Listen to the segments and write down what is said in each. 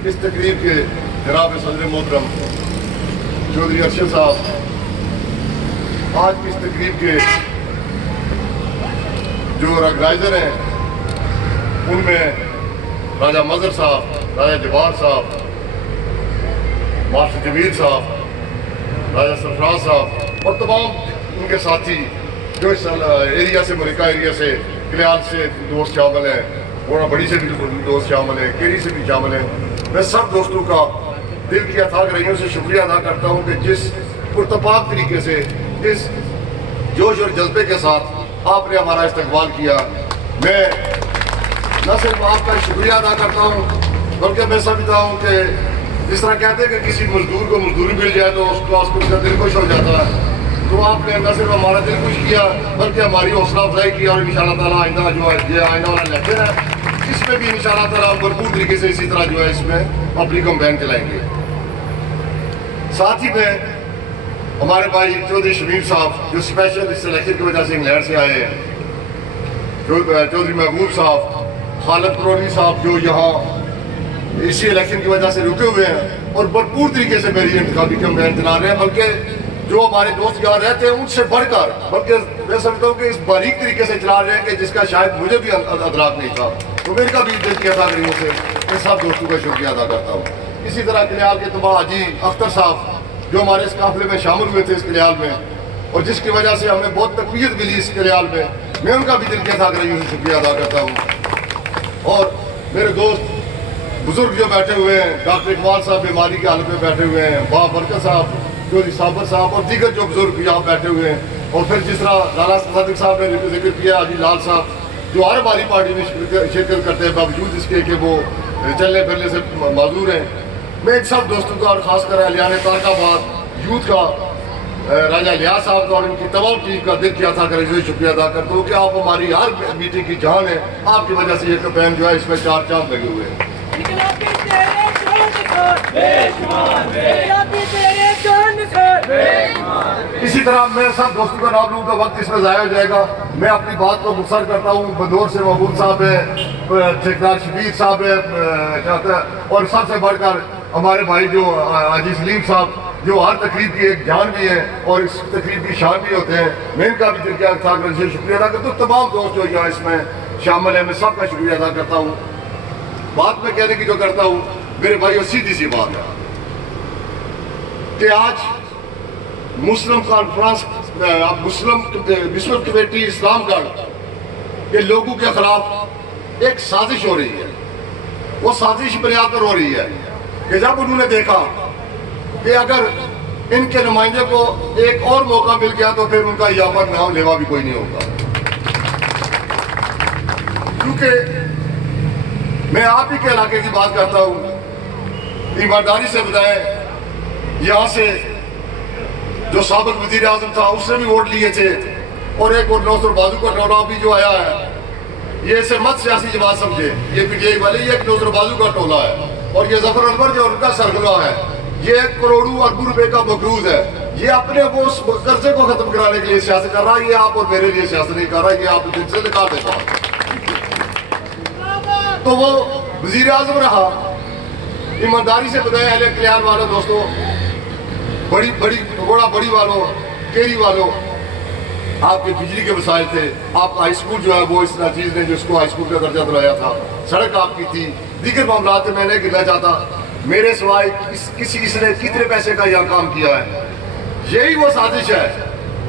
इस तकरीब के जनाब सदर मोहतरम चौधरी अरशद साहब, आज की इस तकरीब के जो ऑर्गेनाइज़र हैं उनमें राजा मजहर साहब, राजा जवार साहब, मास्टर जमीर साहब, राजा सरफराज साहब और तमाम उनके साथी जो इस एरिया से, मलिका एरिया से, कल्याण से दोस्त शामिल हैं, गोड़ा बड़ी से भी दोस्त शामिल हैं, केरी से भी शामिल हैं। मैं सब दोस्तों का दिल की अथाह गहराइयों से शुक्रिया अदा करता हूँ कि जिस पुरतपाक तरीके से, जिस जोश और जज्बे के साथ आपने हमारा इस्तकबाल किया। मैं न सिर्फ आपका शुक्रिया अदा करता हूँ बल्कि मैं समझता हूँ कि जिस तरह कहते हैं कि किसी मजदूर को मजदूरी मिल जाए तो उसका दिल खुश हो जाता है, तो आपने न सिर्फ हमारा दिल खुश किया बल्कि हमारी हौसला अफजाई की। और इंशाअल्लाह ताला आइंदा जो है ये आइंदा वाला लेक्चर है, इसमें भी इंशाअल्लाह ताला भरपूर तरीके से इसी तरह जो है इसमें अपनी कैंपेन चलाएंगे। साथ ही में हमारे भाई चौधरी शमीम साहब जो स्पेशल इस सिलेक्शन की वजह से इंग्लैंड से आए हैं, चौधरी महबूब साहब, खालिद परोनी साहब जो यहाँ इसी इलेक्शन की वजह से रुके हुए हैं और भरपूर तरीके से मेरी इंतखाबी कैंपेन चला रहे हैं, बल्कि जो हमारे दोस्त यहाँ रहते हैं उनसे बढ़कर, बल्कि मैं समझता हूँ कि इस बारीक तरीके से चला रहे हैं कि जिसका शायद मुझे भी अदराक नहीं था। तो मेरे का भी दिल की अदाकारियों से इन सब दोस्तों का शुक्रिया अदा करता हूँ। इसी तरह कल्याण के तबाह हाजी अख्तर साहब जो हमारे इस काफिले में शामिल हुए थे इस कल्याण में, और जिसकी वजह से हमें बहुत तकवीत मिली इस कल्याण में, मैं उनका भी दिल की अदाकारियों से शुक्रिया अदा करता हूँ। और मेरे दोस्त बुजुर्ग जो बैठे हुए हैं, डॉक्टर इकबाल साहब बीमारी की हालत में बैठे हुए हैं, बरकत साहब, चौधरी साबर साहब और दीगर जो बुजुर्ग यहाँ बैठे हुए हैं, और फिर जिस तरह लाला सदिक साहब ने जिक्र किया, अजी लाल साहब जो हर हमारी पार्टी में शिरकत करते हैं बावजूद इसके कि वो चलने फिरने से माजूर हैं। मैं इन सब दोस्तों का और खासकर अलियान तारकाबाद यूथ का, राजा लियाज साहब का और इनकी तमाम टीम का दिल किया था कर शुक्रिया अदा करता हूँ कि आप हमारी हर मीटिंग की जान है। आपकी वजह से ये कैंपेन जो है इसमें चार चांद लगे हुए हैं। इसी तरह मैं सब दोस्तों का नाम लूँगा, वक्त इसमें ज़ाया हो जाएगा। मैं अपनी बात को मुख्तसर करता हूँ। बंदौर से महबूब साहब है, ठेकेदार शबीर साहब है, और सबसे बढ़कर हमारे भाई जो हाजी सलीम साहब जो हर तकरीब की एक जान भी है और इस तकरीब की शान भी होते हैं। मैं इनका भी दिल का शुक्रिया अदा करता हूँ। तमाम दोस्त जो यहाँ इसमें शामिल है, मैं सबका शुक्रिया अदा करता हूँ। बात मैं कहने की जो करता हूँ मेरे भाइयों, सीधी सी बात है कि आज मुस्लिम कॉन्फ्रेंस, मुस्लिम विश्व कमेटी इस्लामगढ़ के लोगों के खिलाफ एक साजिश हो रही है। वो साजिश बुनियाद पर हो रही है कि जब उन्होंने देखा कि अगर इनके नुमाइंदे को एक और मौका मिल गया तो फिर उनका यहाँ पर नाम लेवा भी कोई नहीं होगा। क्योंकि मैं आप ही के इलाके की बात करता हूँ, ईमानदारी से बताएं, यहाँ से जो साबिक वजीर आजम था उसने भी वोट लिए थे, और एक और नौसर बाजू का टोला भी जो आया है, ये इसे मत सियासी जमात समझे, ये पीटीआई वाले, ये एक नौसर बाजू का टोला है, और ये जफर अनवर जो उनका सरगना है, ये करोड़ों अरबों रुपए का मकरूज है। ये अपने वो कर्जे को खत्म कराने के लिए सियासत कर रहा है। ये आप और मेरे लिए सियासत नहीं कर रहा है, ये आप दिन से निकाल देता। तो वो वजीर आजम रहा। ईमानदारी से बताएं अहले कल्याण वालों, दोस्तों, बड़ी वालों, केरी वालों, आपके बिजली के वसाइल थे, आपका हाई स्कूल जो है वो इस चीज़ ने जिसको हाई स्कूल का दर्जा दिलाया था, सड़क आपकी थी, दीगर मामला में मैं नहीं गिरना चाहता। मेरे सिवाय इसने कितने पैसे का यह काम किया है, यही वो साजिश है।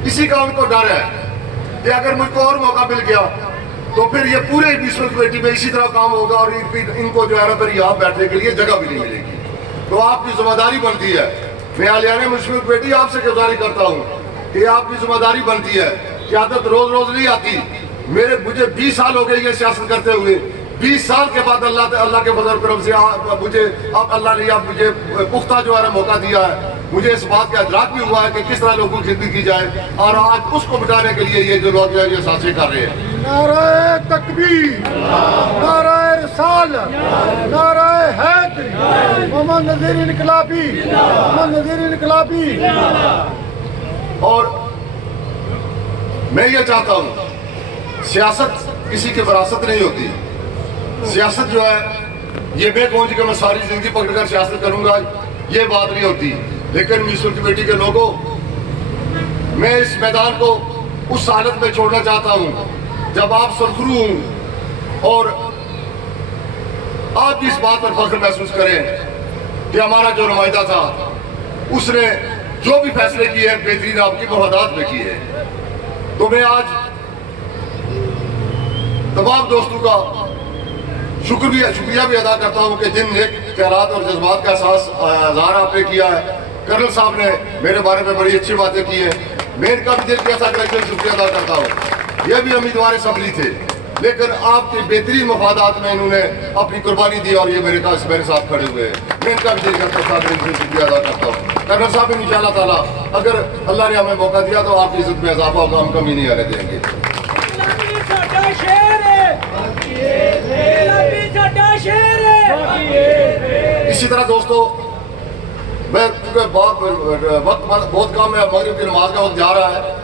इसी का उनको डर है कि अगर मुझको और मौका मिल गया तो फिर ये पूरे विश्व कमेटी में इसी तरह काम होगा और इनको जो है ना फिर यहाँ बैठने के लिए जगह भी नहीं मिलेगी। तो आपकी जिम्मेदारी बनती है, मैं आलियाने मुस्लिम कमेटी आपसे गुजारिश करता हूँ कि आपकी जिम्मेदारी बनती है कि आदत रोज रोज नहीं आती। मुझे 20 साल हो गए ये सियासत करते हुए, 20 साल के बाद अल्लाह के फजल करम से मुझे अब अल्लाह ने मुझे पुख्ता जो है मौका दिया है। मुझे इस बात का इदराक भी हुआ है कि किस तरह लोगों की खिदमत की जाए, और आज उसको मिटाने के लिए ये जो लोग ये साजिश कर रहे हैं। नाराए तकबीर, नाराए रिसालत, नाराए हैदरी, मोहम्मद नज़ीर इनकलाबी, मोहम्मद नज़ीर इनकलाबी। और मैं ये चाहता हूँ, सियासत किसी की विरासत नहीं होती। सियासत जो है یہ میں کون کہ میں ساری زندگی پکڑ کر سیاست کروں گا، یہ بات نہیں ہوتی. لیکن میونسپل کمیٹی کے لوگوں، میں اس میدان کو اس حالت میں چھوڑنا چاہتا ہوں جب آپ سرخرو ہوں اور آپ بھی اس بات پر فخر محسوس کریں کہ ہمارا جو نمائندہ تھا اس نے جو بھی فیصلے کیے ہیں بہترین آپ کی مفادات میں کیے ہیں. تو میں آج تمام دوستوں کا شکریہ بھی ادا کرتا ہوں کہ جن نیک خیالات اور جذبات کا اظہار آپ نے کیا ہے. کرنل صاحب نے میرے بارے میں بڑی اچھی باتیں کی ہیں، میں ان کا بھی دل کے ساتھ شکریہ ادا کرتا ہوں. یہ بھی امیدوار اسمبلی تھے لیکن آپ کے بہترین مفادات میں انہوں نے اپنی قربانی دی اور یہ میرے ساتھ کھڑے ہوئے ہیں. میں ان کا بھی دل کے ساتھ شکریہ ادا کرتا ہوں. کرنل صاحب انشاءاللہ تعالیٰ اگر اللہ نے ہمیں موقع دیا تو آپ کی عزت میں اضافہ ہوگا، ہم کمی نہیں آنے دیں گے. اسی طرح دوستو، میں کیونکہ وقت بہت کم ہے، مغرب کی نماز کا وقت جا رہا ہے،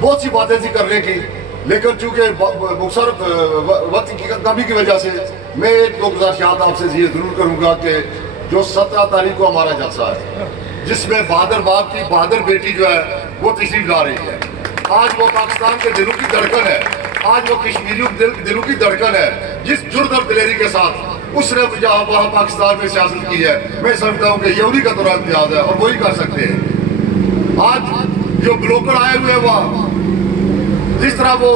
بہت سی باتیں تھی کرنے کی، لیکن چونکہ مختصر وقت کی کمی کی وجہ سے میں ایک دو گزارشات آپ سے یہ ضرور کروں گا کہ جو 17 تاریخ کو ہمارا جلسہ ہے جس میں بہادر باپ کی بہادر بیٹی جو ہے وہ تشریف لا رہی ہے. آج وہ پاکستان کے دلوں کی دھڑکن ہے، آج وہ کشمیریوں کے دلوں کی دھڑکن ہے. جس جرت اور دلیری کے ساتھ اس نے وہاں پاکستان میں سیاست کی ہے، میں سمجھتا ہوں کہ یہ انہی کا دورہ امتیاز ہے اور وہی کر سکتے ہیں. آج جو بروکر آئے ہوئے وہاں جس طرح وہ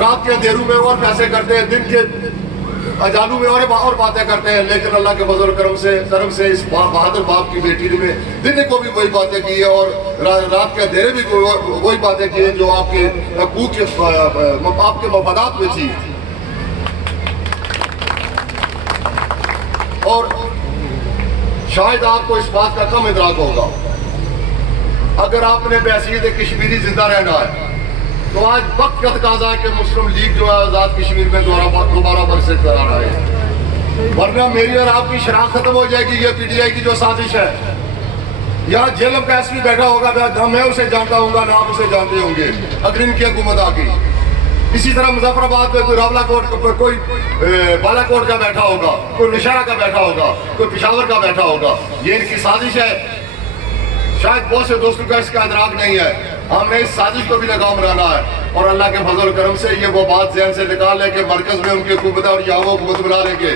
رات کے اندھیروں میں اور پیسے کرتے ہیں، دن کے اجالوں میں اور باتیں کرتے ہیں، لیکن اللہ کے فضل و کرم سے اس بہادر باپ کی بیٹی نے دن کو بھی وہی باتیں کی ہے اور رات کے اندھیرے بھی وہی باتیں کی ہیں جو آپ کے حقوق آپ کے مفادات میں تھی. اور شاید آپ کو اس بات کا کم ادراک ہوگا، اگر آپ نے بحیثیت کشمیری زندہ رہنا ہے تو آج وقت کا تقاضا ہے کہ مسلم لیگ جو ہے آزاد کشمیر میں دوبارہ برسر کرانا ہے، ورنہ میری اور آپ کی شناخت ختم ہو جائے گی. یہ پی ٹی آئی کی جو سازش ہے، یہاں جیلم کا ایس پی بیٹھا ہوگا، میں اسے جانتا ہوں گا نہ آپ اسے جانتے ہوں گے اگر ان کی حکومت آ گئی. اسی طرح مظفر آباد میں کوئی راولہ کوٹ، کوئی بالا کوٹ کا بیٹھا ہوگا، کوئی نشارہ کا بیٹھا ہوگا، کوئی پشاور کا بیٹھا ہوگا. یہ ان کی سازش ہے. شاید بہت سے دوستوں کا اس کا ادراک نہیں ہے. ہم نے اس سازش کو بھی ناکام بنانا ہے اور اللہ کے فضل و کرم سے یہ وہ بات ذہن سے نکال لے کہ مرکز میں ان کی حکومت ہے اور یہاں وہ حکومت بنا لیں گے.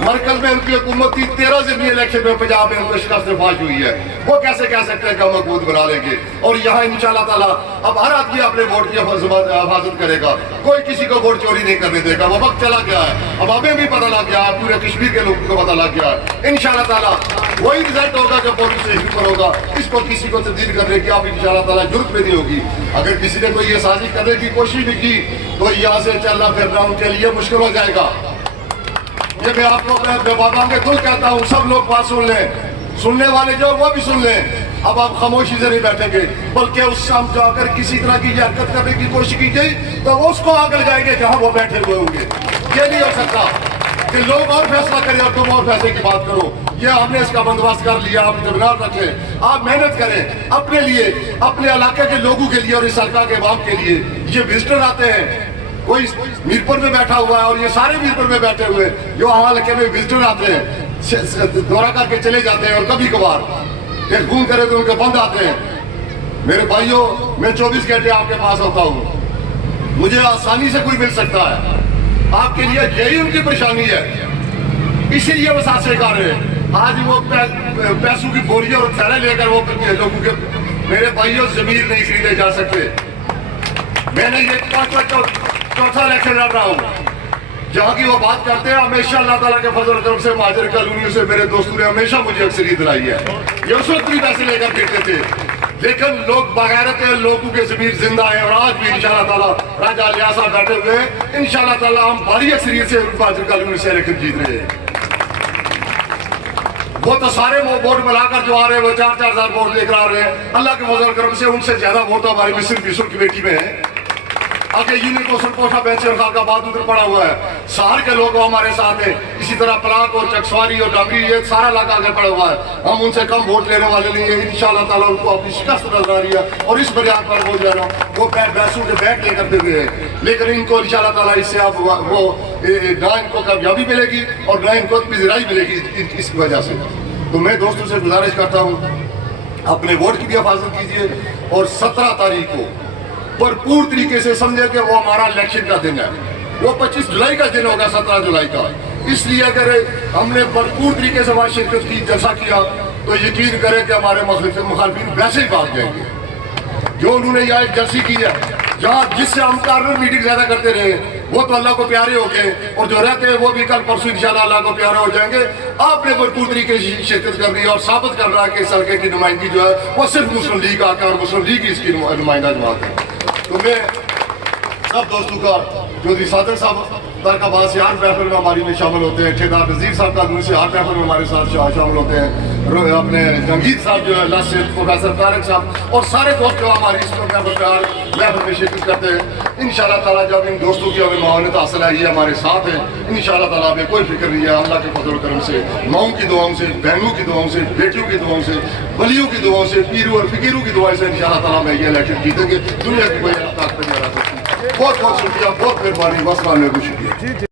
مرکز میں ان کی حکومت تھی، 13 ضمنی الیکشن میں پنجاب میں ان کو شکست فاش ہوئی ہے. وہ کیسے کہہ سکتے ہیں کہ ہم حکومت بنا لیں گے؟ اور یہاں انشاءاللہ تعالیٰ اب ہر آدمی اپنے ووٹ کی حفاظت کرے گا، کوئی کسی کو ووٹ چوری نہیں کرنے دے گا. وہ وقت چلا گیا ہے، اب ہمیں بھی پتہ لگ گیا ہے، پورے کشمیر کے لوگوں کو پتہ لگ گیا ہے. انشاءاللہ تعالیٰ وہی رزلٹ ہوگا جو پولیس اسٹیشن پر ہوگا. اس کو کسی کو تبدیل کرنے کی آپ انشاءاللہ تعالیٰ ضرورت میں نہیں ہوگی. اگر کسی نے کوئی یہ سازش کرنے کی کوشش بھی کی تو یہاں سے چلنا پھرنا ان کے لیے مشکل ہو جائے گا. یہ میں آپ کو اپنے بابا کے دل کہتا ہوں، سب لوگ بات سن لیں، سننے والے جو وہ بھی سن لیں. اب آپ خاموشی سے نہیں بیٹھیں گے بلکہ اس شام جا کر کسی طرح کی حرکت کرنے کی کوشش کی گئی تو اس کو آگ لگائیں گے جہاں وہ بیٹھے ہوئے ہوں گے. یہ نہیں ہو سکتا کہ لوگ اور فیصلہ کریں اور تم اور فیصلے کی بات کرو. یہ ہم نے اس کا بندوبست کر لیا. آپ اطمینان رکھیں، آپ محنت کریں اپنے لیے، اپنے علاقے کے لوگوں کے لیے اور اس حلقہ کے عوام کے لیے. یہ وزٹر آتے ہیں، کوئی میرپور میں بیٹھا ہوا ہے اور یہ سارے میرپور میں بیٹھے ہوئے جو حلقے میں وزٹر آتے ہیں، دورہ کر کے چلے جاتے ہیں اور کبھی کبھار فون کرے تو ان کے بند آتے ہیں. میرے بھائیوں، میں 24 گھنٹے آپ کے پاس ہوتا ہوں، مجھے آسانی سے کوئی مل سکتا ہے. آپ کے لیے یہی ان کی پریشانی ہے، اسی لیے وہ ساتھ سے کر رہے ہیں. آج وہ پیسوں کی بوریاں اور تھیلے لے کر وہ لوگوں کے، میرے بھائیوں ضمیر نہیں خریدے جا سکتے. میں نے یہ چوتھا الیکشن لڑ رہا ہوں. جہاں کی وہ بات کرتے ہیں ہمیشہ اللہ تعالیٰ کے فضل و کرم سے مہاجر کالونیوں سے میرے دوستوں نے ہمیشہ مجھے اکثریت دلائی ہے. یہ اس وقت بھی پیسے لے کر پھرتے تھے لیکن لوگ بغیرت ہیں، لوگوں کے ضمیر زندہ ہیں اور آج بھی انشاءاللہ تعالیٰ راجہ علیہ صاحب بیٹھے ہوئے ہیں. انشاءاللہ تعالیٰ ہم بھاری اکثریت سے مہاجر کالونی سے الیکشن جیت رہے ہیں. وہ تو سارے ووٹ ملا کر جو آ رہے ہیں وہ 4-4 ہزار ووٹ لے کر آ رہے ہیں. اللہ کے فضل و کرم سے ان سے زیادہ ووٹ ہماری مصر کی بیٹی میں ہے. आगे यूनिट को सरपोशा बेंचर खाल का बाद उधर पड़ा हुआ है, शहर के लोग हमारे साथ हैं, इसी तरह पलाक और चकसवारी और डांगरी ये सारा इलाका आगे पड़ा हुआ है। हम उनसे कम वोट लेने वाले नहीं है, इंशाल्लाह ताला उनको अपनी शिकस्त नजर आ रही है और इस बुनियाद पर वो जो है ना वो बैसों के बैग लेकर फिर रहे हैं, लेकिन इनको इंशाल्लाह ताला इससे अब वो ना इनको कामयाबी मिलेगी और ना इनको पिजराई मिलेगी इस वजह से। तो मैं दोस्तों से गुजारिश करता हूँ अपने वोट की भी हिफाजत कीजिए और 17 तारीख को भरपूर तरीके से समझे कि वो हमारा इलेक्शन का दिन है, वो 25 जुलाई का दिन होगा 17 जुलाई का, इसलिए अगर हमने भरपूर तरीके से वहाँ शिरकत की, जलसा किया, तो यकीन करें कि हमारे मुखालफिन वैसे ही भाग जाएंगे। जो उन्होंने यहाँ एक जलसी की है जहाँ जिससे हम कार्नर मीटिंग ज्यादा करते रहे वो तो अल्लाह को प्यारे हो गए और जो रहते हैं वो भी कल परसों इंशाल्लाह अल्लाह को प्यारे हो जाएंगे। आपने भरपूर तरीके से शिरकत कर रही है और साबित कर रहा है कि इस हल्के की नुमाइंदगी जो है वो सिर्फ मुस्लिम लीग आकर और मुस्लिम लीग की इसकी नुमाइंदा जमात है। तो मैं सब दोस्तों का चौधरी सादिक साहब तरकाबाद से हर महफिल में हमारी में शामिल होते हैं, ठेकेदार नज़ीर साहब का से हर महफिल में हमारे साथ शामिल होते हैं, अपने जंगीर साहब जो है अल्लाह से प्रोफेसर तारक साहब और सारे दोस्त जो हमारी इस महफिल में शिरकत करते हैं। इंशाल्लाह ताला जब इन दोस्तों की हमें मावनत हासिल है, ये हमारे साथ हैं, इंशाल्लाह ताला हमें कोई फिक्र नहीं है। अल्लाह के फजल करम से, माओं की दुआओं से, बहनों की दुआओं से, बेटियों की दुआओं से, वलियों की दुआओं से, पीरों और फकीरों की दुआओं से इंशाल्लाह ताला में ये इलेक्शन जीतेंगे। दुनिया की कोई ताकत नहीं आ सकती। बहुत बहुत शुक्रिया, बहुत मेहरबानी, वस्सलाम वालेकुम, शुक्रिया।